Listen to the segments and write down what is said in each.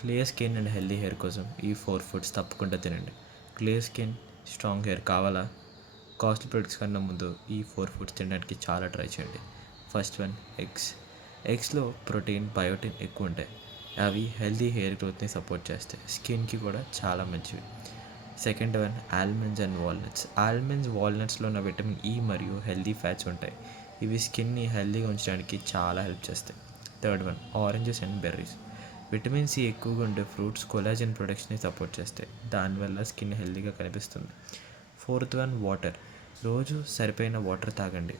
Clear skin and healthy hair కోసం ఈ 4 foods తప్పకుండా తినండి. క్లియర్ స్కిన్, స్ట్రాంగ్ హెయిర్ కావాలా? కాస్ట్లీ ప్రొడక్ట్స్ కన్నా ముందు ఈ 4 ఫుడ్స్ తినడానికి చాలా ట్రై చేయండి. First one, eggs. ఎగ్స్లో ప్రోటీన్, బయోటిన్ ఎక్కువ ఉంటాయి. అవి హెల్దీ హెయిర్ గ్రోత్ని సపోర్ట్ చేస్తాయి. స్కిన్కి కూడా చాలా మంచివి. Second one, almonds and walnuts. Almonds, వాల్నట్స్లో ఉన్న విటమిన్ ఈ మరియు హెల్దీ ఫ్యాట్స్ ఉంటాయి. ఇవి స్కిన్ని హెల్దీగా ఉంచడానికి చాలా హెల్ప్ చేస్తాయి. Third one, oranges and berries. Vitamin C ఎక్కువగా ఉండే ఫ్రూట్స్ కొలాజన్ ప్రొడక్షన్ని సపోర్ట్ చేస్తాయి. దానివల్ల స్కిన్ హెల్దీగా కనిపిస్తుంది. Fourth one, water. రోజు సరిపోయిన వాటర్ తాగండి.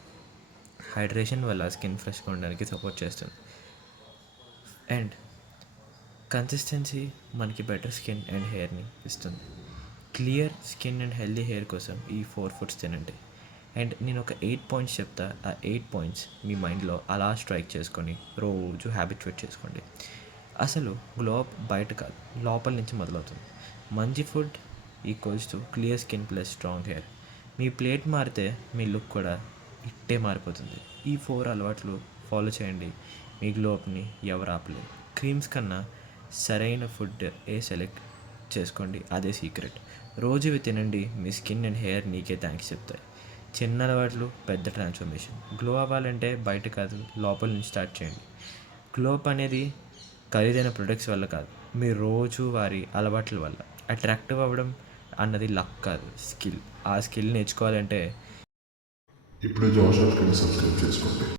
హైడ్రేషన్ వల్ల స్కిన్ ఫ్రెష్గా ఉండడానికి సపోర్ట్ చేస్తుంది. అండ్ కన్సిస్టెన్సీ మనకి బెటర్ స్కిన్ అండ్ హెయిర్ని ఇస్తుంది. Clear skin and healthy hair కోసం ఈ 4 ఫుడ్స్ తినండి. అండ్ నేను ఒక 8 పాయింట్స్ చెప్తా. ఆ 8 పాయింట్స్ మీ మైండ్లో అలా స్ట్రైక్ చేసుకొని రోజు హ్యాబిట్యూట్ చేసుకోండి. అసలు గ్లో అప్ బయట కాదు, లోపల నుంచి మొదలవుతుంది. మంచి food equals to clear skin plus strong hair. Me plate మారితే మీ లుక్ కూడా ఇట్టే మారిపోతుంది. ఈ 4 అలవాట్లు ఫాలో చేయండి. మీ గ్లో అప్ని ఎవరు ఆపలేరు. క్రీమ్స్ కన్నా సరైన ఫుడ్ సెలెక్ట్ చేసుకోండి, అదే సీక్రెట్. రోజు ఇవి తినండి. మీ స్కిన్ అండ్ హెయిర్ నీకే థ్యాంక్స్ చెప్తాయి. చిన్న అలవాట్లు, పెద్ద ట్రాన్స్ఫర్మేషన్. గ్లో అవ్వాలంటే బయట కాదు, లోపల నుంచి స్టార్ట్ చేయండి. గ్లో అప్ అనేది ఖరీదైన ప్రొడక్ట్స్ వల్ల కాదు, మీ రోజు వారి అలవాట్ల వల్ల. అట్రాక్టివ్ అవ్వడం అన్నది లక్ కాదు, స్కిల్. ఆ స్కిల్ నేర్చుకోవాలంటే ఇప్పుడు జాష్ సబ్స్క్రైబ్ చేసుకోండి.